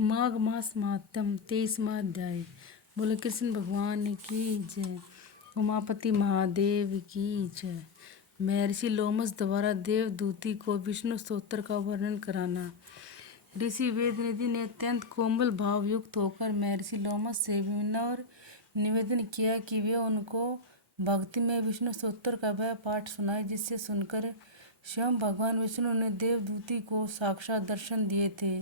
माघ मास महात्म 23वां अध्याय। बोले कृष्ण भगवान की जय। उमापति महादेव की जय। महर्षि लोमस द्वारा देवदूती को विष्णु स्तोत्र का वर्णन कराना। ऋषि वेदनिधि ने अत्यंत कोमल भाव युक्त होकर महर्षि लोमस से विनम्र निवेदन किया कि वे उनको भक्ति में विष्णु स्तोत्र का वह पाठ सुनाए जिससे सुनकर स्वयं भगवान विष्णु ने देवदूती को साक्षात दर्शन दिए थे।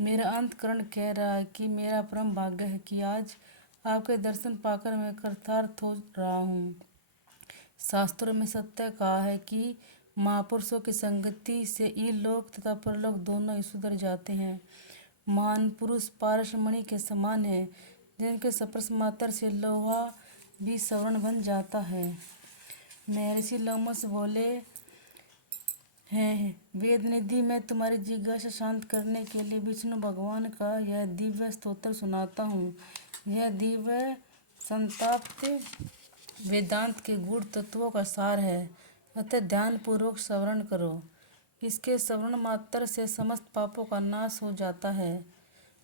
मेरा अंतकरण कह रहा है कि मेरा परम भाग्य है कि आज आपके दर्शन पाकर मैं कृतार्थ हो रहा हूँ। शास्त्रों में सत्य कहा है कि महापुरुषों की संगति से इहलोक तथा परलोक दोनों ही सुधर जाते हैं। महान पुरुष पारसमणि के समान है जिनके स्पर्श मात्र से लोहा भी स्वर्ण बन जाता है। महर्षि लोमस बोले हैं, वेदनिधि मैं तुम्हारी जिज्ञासा शांत करने के लिए विष्णु भगवान का यह दिव्य स्तोत्र सुनाता हूँ। यह दिव्य संताप्त वेदांत के गूढ़ तत्वों का सार है, अतः ध्यान पूर्वक श्रवण करो। इसके श्रवण मात्र से समस्त पापों का नाश हो जाता है।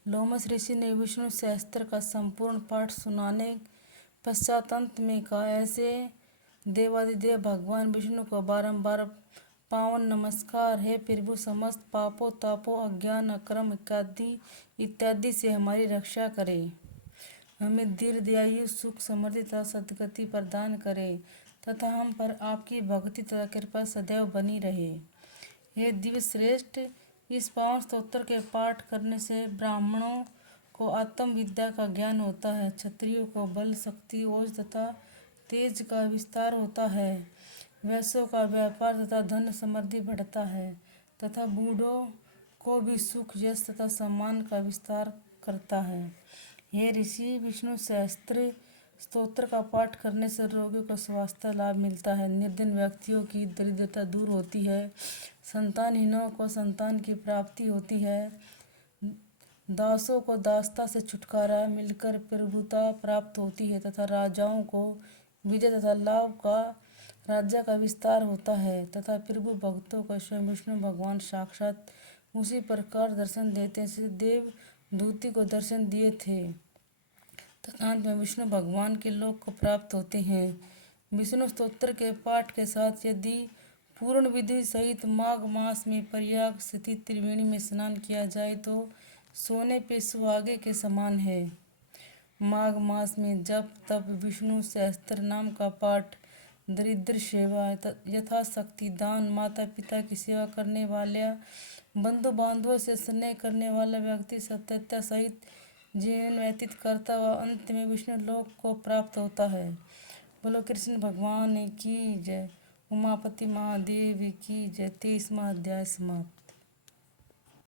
लोमस ऋषि ने विष्णु सहस्त्र का संपूर्ण पाठ सुनाने पश्चात अंत में कहा, ऐसे देवादिदेव भगवान विष्णु को बारंबार पावन नमस्कार। हे प्रभु, समस्त पापों तापों अज्ञान अक्रम इत्यादि से हमारी रक्षा करें, हमें दीर्घायु सुख समृद्धि तथा सद्गति प्रदान करें तथा हम पर आपकी भक्ति तथा कृपा सदैव बनी रहे। हे दिव्य श्रेष्ठ, इस पावन स्तोत्र के पाठ करने से ब्राह्मणों को आत्म विद्या का ज्ञान होता है, क्षत्रियों को बल शक्ति ओज तथा तेज का विस्तार होता है, वैश्यों का व्यापार तथा धन समृद्धि बढ़ता है तथा बूढ़ों को भी सुख यश तथा सम्मान का विस्तार करता है। हे ऋषि, विष्णु सहस्त्र स्तोत्र का पाठ करने से रोगियों को स्वास्थ्य लाभ मिलता है, निर्धन व्यक्तियों की दरिद्रता दूर होती है, संतानहीनों को संतान की प्राप्ति होती है, दासों को दासता से छुटकारा मिलकर प्रभुता प्राप्त होती है तथा राजाओं को विजय तथा लाभ का राज्य का विस्तार होता है तथा प्रभु भक्तों को स्वयं विष्णु भगवान साक्षात उसी प्रकार दर्शन देते हैं जैसे देव दूती को दर्शन दिए थे तथा अंत में विष्णु भगवान के लोक को प्राप्त होते हैं। विष्णु स्तोत्र के पाठ के साथ यदि पूर्ण विधि सहित माघ मास में प्रयाग स्थित त्रिवेणी में स्नान किया जाए तो सोने पे सुहागे के समान है। माघ मास में जप तप विष्णु सहस्त्र नाम का पाठ, दरिद्र सेवा यथाशक्ति दान, माता पिता की सेवा करने वाला, बंधु बांधवों से स्नेह करने वाला व्यक्ति सत्यता सहित जीवन व्यतीत करता हुआ अंत में विष्णु लोक को प्राप्त होता है। बोलो कृष्ण भगवान की जय। उमापति महादेव की जय। 23वां अध्याय समाप्त।